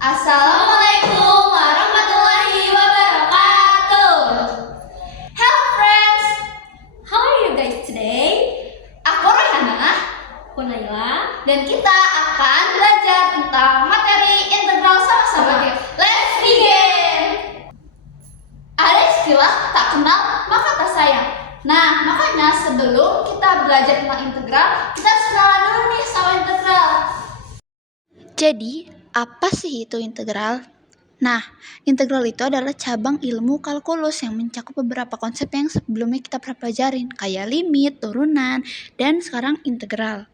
Assalamualaikum warahmatullahi wabarakatuh. Hello friends, how are you guys today? Aku Rohana, aku Naila, dan kita akan belajar tentang materi integral sama-sama. Let's begin. Ada istilah tak kenal maka tak sayang. Nah, makanya sebelum kita belajar tentang integral, kita harus kenalan dulu nih sama integral. Jadi, apa sih itu integral? Nah, integral itu adalah cabang ilmu kalkulus yang mencakup beberapa konsep yang sebelumnya kita pernah pelajarin, kayak limit, turunan, dan sekarang integral.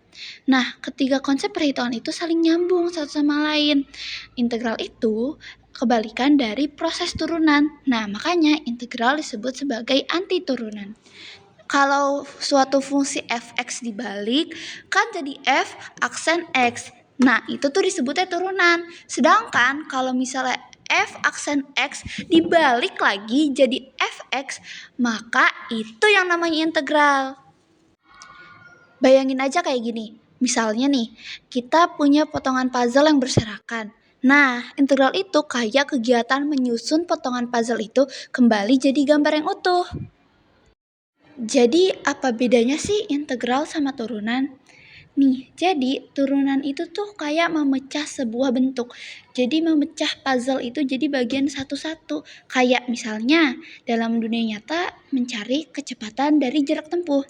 Nah, ketiga konsep perhitungan itu saling nyambung satu sama lain. Integral itu kebalikan dari proses turunan. Nah, makanya integral disebut sebagai anti turunan. Kalau suatu fungsi fx dibalik, kan jadi f aksen x. Nah, itu tuh disebutnya turunan. Sedangkan kalau misalnya f aksen x dibalik lagi jadi fx, maka itu yang namanya integral. Bayangin aja kayak gini. Misalnya nih, kita punya potongan puzzle yang berserakan. Nah, integral itu kayak kegiatan menyusun potongan puzzle itu kembali jadi gambar yang utuh. Jadi, apa bedanya sih integral sama turunan? Nih, jadi turunan itu tuh kayak memecah sebuah bentuk. Jadi memecah puzzle itu jadi bagian satu-satu. Kayak misalnya dalam dunia nyata mencari kecepatan dari jarak tempuh.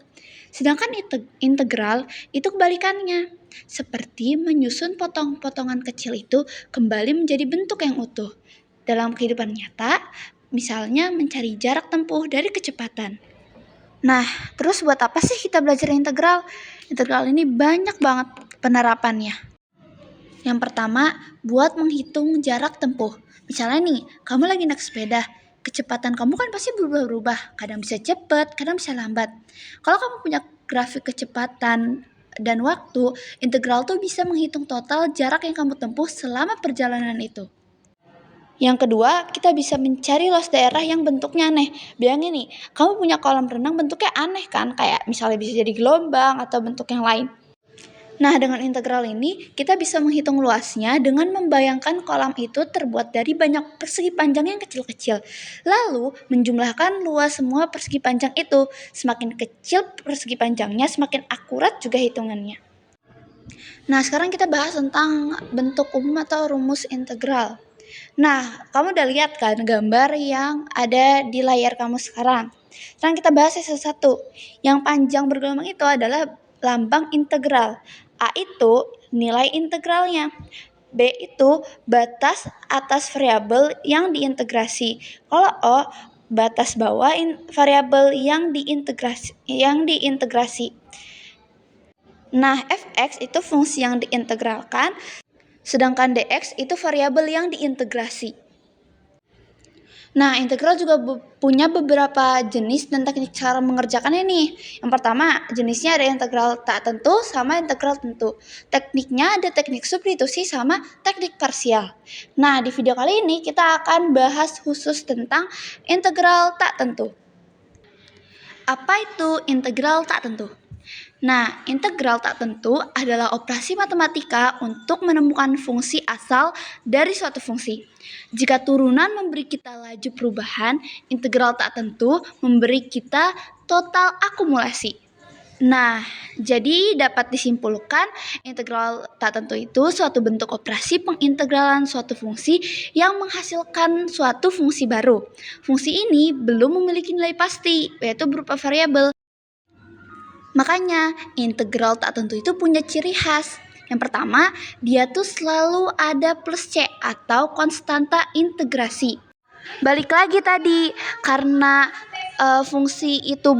Sedangkan integral itu kebalikannya. Seperti menyusun potong-potongan kecil itu kembali menjadi bentuk yang utuh. Dalam kehidupan nyata, misalnya mencari jarak tempuh dari kecepatan. Nah, terus buat apa sih kita belajar integral? Integral ini banyak banget penerapannya. Yang pertama, buat menghitung jarak tempuh. Misalnya nih, kamu lagi naik sepeda, kecepatan kamu kan pasti berubah-ubah. Kadang bisa cepat, kadang bisa lambat. Kalau kamu punya grafik kecepatan dan waktu, integral tuh bisa menghitung total jarak yang kamu tempuh selama perjalanan itu. Yang kedua, kita bisa mencari luas daerah yang bentuknya aneh. Bayangin nih, kamu punya kolam renang bentuknya aneh kan? Kayak misalnya bisa jadi gelombang atau bentuk yang lain. Nah, dengan integral ini, kita bisa menghitung luasnya dengan membayangkan kolam itu terbuat dari banyak persegi panjang yang kecil-kecil. Lalu, menjumlahkan luas semua persegi panjang itu. Semakin kecil persegi panjangnya, semakin akurat juga hitungannya. Nah, sekarang kita bahas tentang bentuk umum atau rumus integral. Nah, kamu udah lihat kan gambar yang ada di layar kamu sekarang. Sekarang kita bahas satu-satu. Yang panjang bergelombang itu adalah lambang integral. A itu nilai integralnya. B itu batas atas variabel yang diintegrasi. Kalau O, batas bawah variabel yang diintegrasi. Nah, fx itu fungsi yang diintegralkan, sedangkan dx itu variabel yang diintegrasi. Nah, integral juga punya beberapa jenis dan teknik cara mengerjakannya nih. Yang pertama, jenisnya ada integral tak tentu sama integral tentu. Tekniknya ada teknik substitusi sama teknik parsial. Nah, di video kali ini kita akan bahas khusus tentang integral tak tentu. Apa itu integral tak tentu? Nah, integral tak tentu adalah operasi matematika untuk menemukan fungsi asal dari suatu fungsi. Jika turunan memberi kita laju perubahan, integral tak tentu memberi kita total akumulasi. Nah, jadi dapat disimpulkan integral tak tentu itu suatu bentuk operasi pengintegralan suatu fungsi yang menghasilkan suatu fungsi baru. Fungsi ini belum memiliki nilai pasti, yaitu berupa variabel. Makanya, integral tak tentu itu punya ciri khas. Yang pertama, dia tuh selalu ada plus C atau konstanta integrasi. Balik lagi tadi, karena fungsi itu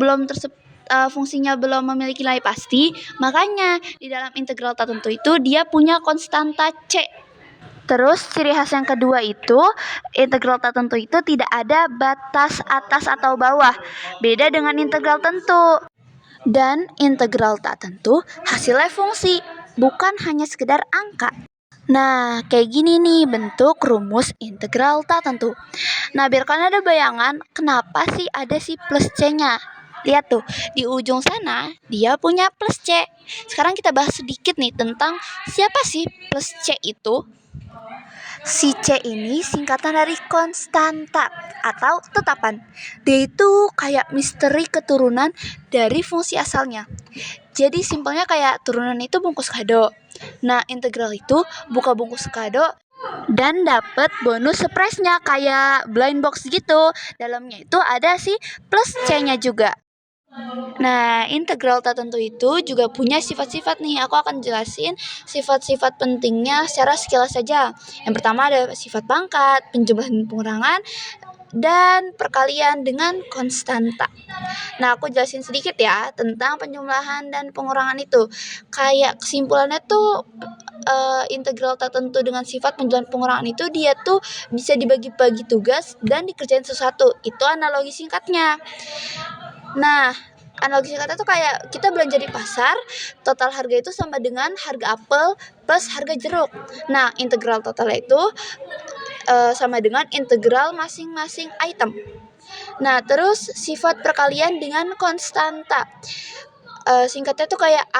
fungsinya belum memiliki nilai pasti, makanya di dalam integral tak tentu itu dia punya konstanta C. Terus ciri khas yang kedua itu, integral tak tentu itu tidak ada batas atas atau bawah. Beda dengan integral tentu. Dan integral tak tentu hasilnya fungsi, bukan hanya sekedar angka. Nah, kayak gini nih bentuk rumus integral tak tentu. Nah, biar kalian ada bayangan kenapa sih ada si plus C-nya. Lihat tuh, di ujung sana dia punya plus C. Sekarang kita bahas sedikit nih tentang siapa sih plus C itu. Si C ini singkatan dari konstanta atau tetapan. Dia itu kayak misteri keturunan dari fungsi asalnya. Jadi simpelnya kayak turunan itu bungkus kado. Nah, integral itu buka bungkus kado dan dapat bonus surprise-nya kayak blind box gitu. Dalamnya itu ada si plus C-nya juga. Nah, integral tertentu itu juga punya sifat-sifat nih. Aku akan jelasin sifat-sifat pentingnya secara sekilas saja. Yang pertama ada sifat pangkat, penjumlahan pengurangan, dan perkalian dengan konstanta. Nah, aku jelasin sedikit ya tentang penjumlahan dan pengurangan itu. Kayak kesimpulannya tuh integral tertentu dengan sifat penjumlahan pengurangan itu dia tuh bisa dibagi-bagi tugas dan dikerjain sesuatu. Itu analogi singkatnya. Nah, analogi singkatnya tuh kayak kita belanja di pasar, total harga itu sama dengan harga apel plus harga jeruk. Nah, integral totalnya itu sama dengan integral masing-masing item. Nah, terus sifat perkalian dengan konstanta. Singkatnya tuh kayak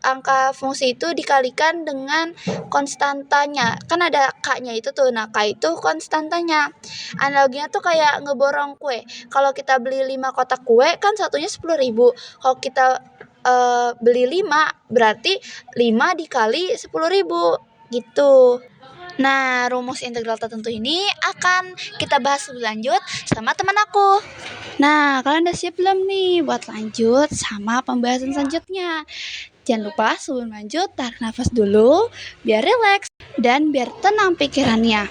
angka fungsi itu dikalikan dengan konstantanya. Kan ada K-nya itu tuh. Nah, K itu konstantanya. Analoginya tuh kayak ngeborong kue. Kalau kita beli 5 kotak kue kan satunya 10.000. Kalau kita beli 5 berarti 5 dikali 10.000 gitu. Nah, rumus integral tertentu ini akan kita bahas lebih lanjut sama teman aku. Nah, kalian udah siap belum nih buat lanjut sama pembahasan selanjutnya? Jangan lupa sebelum lanjut tarik nafas dulu biar rileks dan biar tenang pikirannya.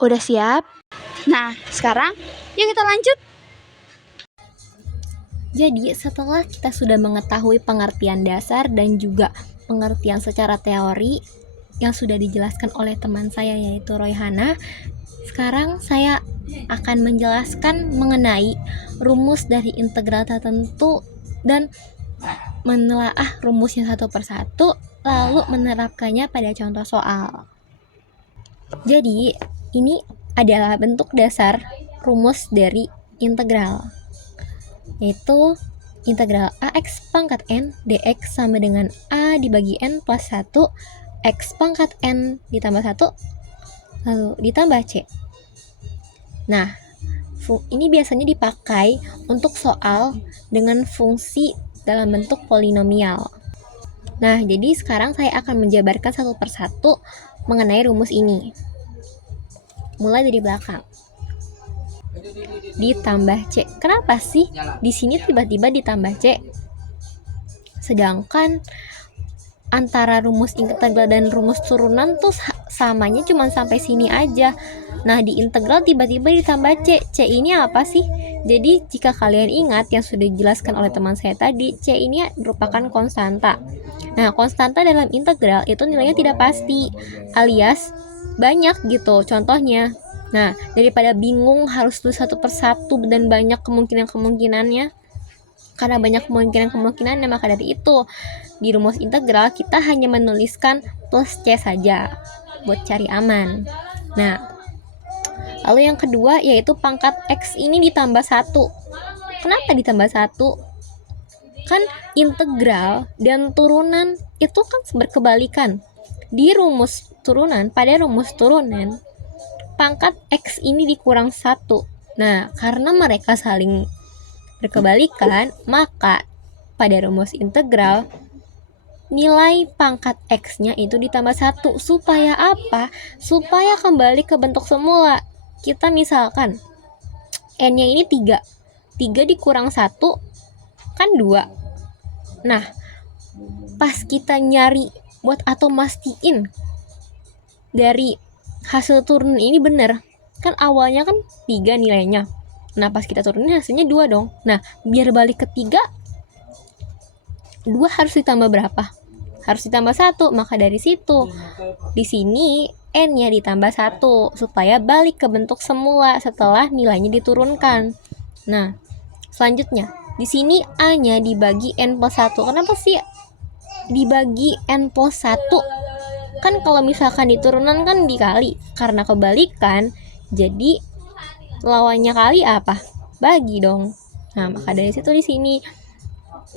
Udah siap? Nah, sekarang yuk kita lanjut. Jadi setelah kita sudah mengetahui pengertian dasar dan juga pengertian secara teori yang sudah dijelaskan oleh teman saya yaitu Royhana, sekarang saya akan menjelaskan mengenai rumus dari integral tertentu dan menelaah rumusnya satu persatu lalu menerapkannya pada contoh soal. Jadi ini adalah bentuk dasar rumus dari integral, yaitu integral ax pangkat n dx sama dengan a dibagi n plus 1 x pangkat n ditambah 1 lalu ditambah c. Nah, ini biasanya dipakai untuk soal dengan fungsi dalam bentuk polinomial. Nah, jadi sekarang saya akan menjabarkan satu persatu mengenai rumus ini. Mulai dari belakang. Ditambah C. Kenapa sih di sini tiba-tiba ditambah C? Sedangkan antara rumus integral dan rumus turunan tuh samanya cuma sampai sini aja. Nah, di integral tiba-tiba ditambah C. C ini apa sih? Jadi, jika kalian ingat yang sudah dijelaskan oleh teman saya tadi, C ini merupakan konstanta. Nah, konstanta dalam integral itu nilainya tidak pasti, alias banyak gitu contohnya. Nah, daripada bingung harus tulis satu persatu dan banyak kemungkinan-kemungkinannya, karena banyak kemungkinan-kemungkinannya, maka dari itu di rumus integral kita hanya menuliskan plus C saja buat cari aman. Nah, lalu yang kedua yaitu pangkat X ini ditambah 1. Kenapa ditambah 1? Kan integral dan turunan itu kan berkebalikan. Di rumus turunan, pada rumus turunan, pangkat X ini dikurang 1. Nah, karena mereka saling berkebalikan, maka pada rumus integral nilai pangkat X-nya itu ditambah 1. Supaya apa? Supaya kembali ke bentuk semula. Kita misalkan N-nya ini 3. 3 dikurang 1 kan 2. Nah, pas kita nyari buat atau mastiin dari hasil turun ini benar. Kan awalnya kan 3 nilainya. Nah, pas kita turunin hasilnya 2 dong. Nah, biar balik ke 3, 2 harus ditambah berapa? Harus ditambah 1. Maka dari situ di sini N-nya ditambah 1 supaya balik ke bentuk semula setelah nilainya diturunkan. Nah, selanjutnya di sini A-nya dibagi N plus 1. Kenapa sih dibagi N plus 1? Kan kalau misalkan diturunan kan dikali. Karena kebalikan, jadi lawannya kali apa? Bagi dong. Nah, maka dari situ di sini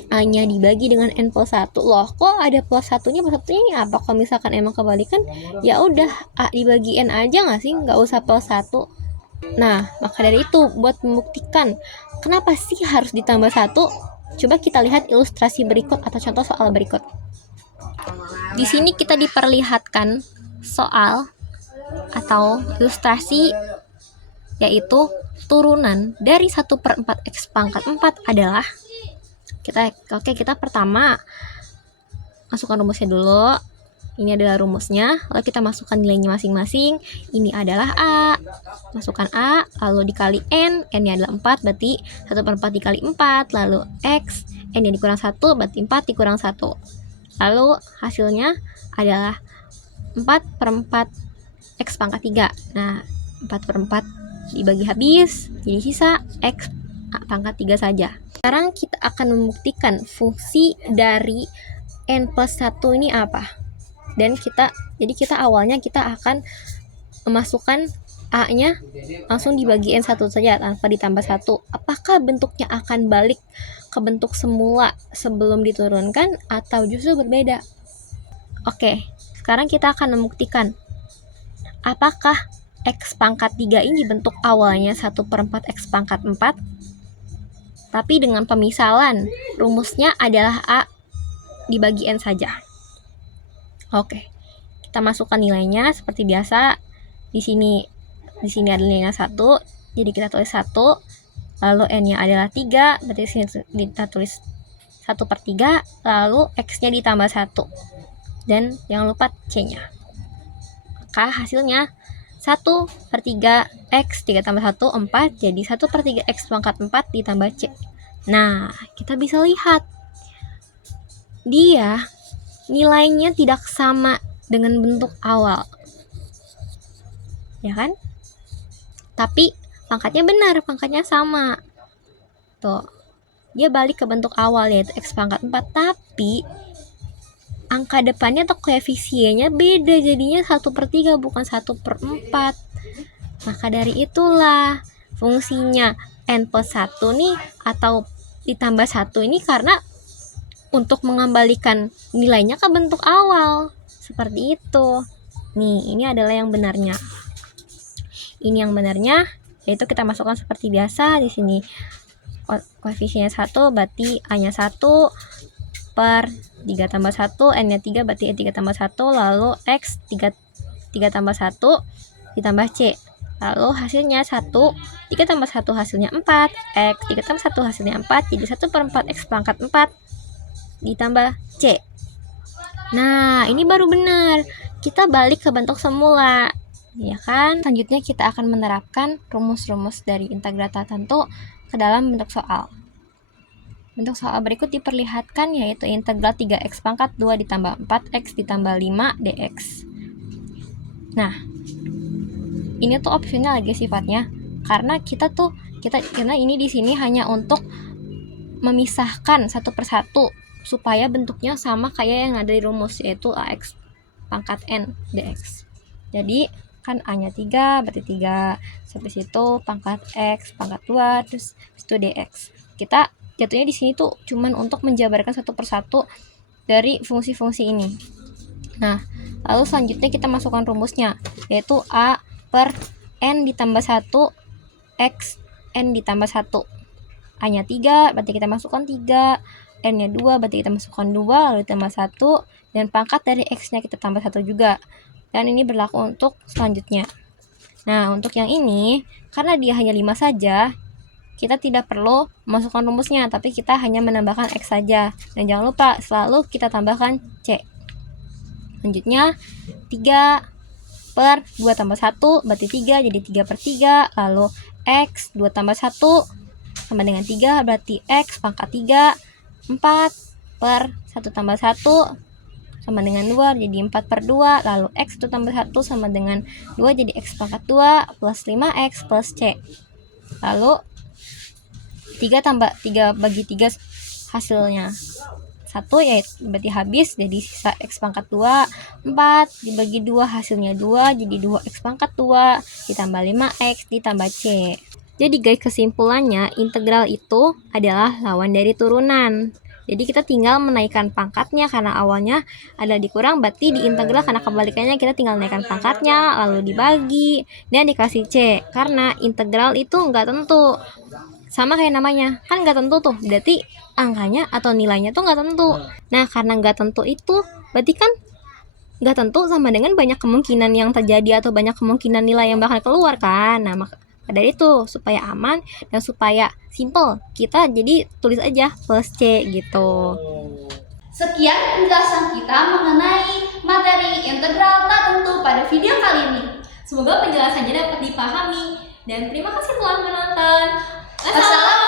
A-nya dibagi dengan N plus 1. Loh, kok ada plus satunya? Plus satunya ini apa? Kalau misalkan emang kebalikan, ya udah A dibagi N aja nggak sih? Nggak usah plus 1. Nah, maka dari itu, buat membuktikan kenapa sih harus ditambah 1, coba kita lihat ilustrasi berikut atau contoh soal berikut. Di sini kita diperlihatkan soal atau ilustrasi, yaitu turunan dari 1/4 X pangkat 4 adalah, kita pertama masukkan rumusnya dulu. Ini adalah rumusnya, lalu kita masukkan nilainya masing-masing. Ini adalah A, masukkan A, lalu dikali N, N-nya adalah 4, berarti 1/4 dikali 4, lalu X, N-nya dikurang 1, berarti 4 dikurang 1. Lalu hasilnya adalah 4/4 X pangkat 3. Nah, 4/4 dibagi habis, jadi sisa X pangkat 3 saja. Sekarang kita akan membuktikan fungsi dari N plus 1 ini apa. Dan kita awalnya kita akan memasukkan A-nya langsung dibagi N1 saja tanpa ditambah 1. Apakah bentuknya akan balik ke bentuk semula sebelum diturunkan atau justru berbeda? Oke, sekarang kita akan membuktikan apakah X pangkat 3 ini bentuk awalnya 1/4 X pangkat 4, tapi dengan pemisalan rumusnya adalah A dibagi N saja. Oke, kita masukkan nilainya seperti biasa. Di sini ada nilainya 1, jadi kita tulis 1, lalu N-nya adalah 3, berarti sini kita tulis 1/3, lalu X-nya ditambah 1, dan jangan lupa C-nya. Maka hasilnya 1/3 X 3 tambah 1, 4, jadi 1/3 X pangkat 4 ditambah C. Nah, kita bisa lihat dia nilainya tidak sama dengan bentuk awal, ya kan? Tapi pangkatnya benar, pangkatnya sama. Tuh, dia balik ke bentuk awal yaitu X pangkat 4, tapi angka depannya atau koefisiennya beda, jadinya 1/3 bukan 1/4. Maka dari itulah fungsinya N plus 1 nih atau ditambah 1 ini karena untuk mengembalikan nilainya ke bentuk awal. Seperti itu. Nih, ini adalah yang benarnya. Ini yang benarnya, yaitu kita masukkan seperti biasa. Di sini koefisiennya 1, berarti A-nya 1 per 3 tambah 1, N-nya 3, berarti 3 tambah 1, lalu X 3 tambah 1 ditambah C. Lalu hasilnya 1, 3 tambah 1 hasilnya 4, X 3 tambah 1 hasilnya 4, jadi 1/4 X pangkat 4 ditambah C. Nah, ini baru benar. Kita balik ke bentuk semula, ya kan? Selanjutnya kita akan menerapkan rumus-rumus dari integral tertentu ke dalam bentuk soal. Bentuk soal berikut diperlihatkan, yaitu integral 3x pangkat 2 ditambah 4x ditambah 5 dx. Nah, ini tuh opsional guys sifatnya, karena karena ini di sini hanya untuk memisahkan satu persatu supaya bentuknya sama kayak yang ada di rumus, yaitu ax pangkat n dx. Jadi kan a-nya 3, berarti 3 sampai situ pangkat x pangkat 2 terus itu dx. Kita jatuhnya di sini tuh cuman untuk menjabarkan satu persatu dari fungsi-fungsi ini. Nah, lalu selanjutnya kita masukkan rumusnya, yaitu a per n ditambah 1 x n ditambah 1. A-nya 3, berarti kita masukkan 3, N-nya 2, berarti kita masukkan 2, lalu ditambah 1, dan pangkat dari X-nya kita tambah 1 juga. Dan ini berlaku untuk selanjutnya. Nah, untuk yang ini, karena dia hanya 5 saja, kita tidak perlu masukkan rumusnya, tapi kita hanya menambahkan X saja. Dan jangan lupa, selalu kita tambahkan C. Selanjutnya, 3 per 2 tambah 1, berarti 3, jadi 3/3, lalu X 2 tambah 1, sama dengan 3, berarti X pangkat 3, 4 per 1 tambah 1 sama dengan 2, jadi 4/2, lalu X 1 tambah 1 sama dengan 2, jadi X pangkat 2 plus 5X plus C. Lalu 3 bagi 3 hasilnya 1, yaitu berarti habis, jadi sisa X pangkat 2, 4 dibagi 2 hasilnya 2, jadi 2X pangkat 2 ditambah 5X ditambah C. Jadi guys, kesimpulannya integral itu adalah lawan dari turunan. Jadi kita tinggal menaikkan pangkatnya karena awalnya ada dikurang, berarti di integral karena kebalikannya kita tinggal naikkan pangkatnya, lalu dibagi, dan dikasih C. Karena integral itu nggak tentu. Sama kayak namanya, kan nggak tentu tuh, berarti angkanya atau nilainya tuh nggak tentu. Nah, karena nggak tentu itu, berarti kan nggak tentu sama dengan banyak kemungkinan yang terjadi atau banyak kemungkinan nilai yang bakal keluar kan. Nah, dari itu supaya aman dan supaya simple, kita jadi tulis aja plus C gitu. Sekian penjelasan kita mengenai materi integral tak tentu pada video kali ini. Semoga penjelasannya dapat dipahami dan terima kasih telah menonton. Wassalamualaikum.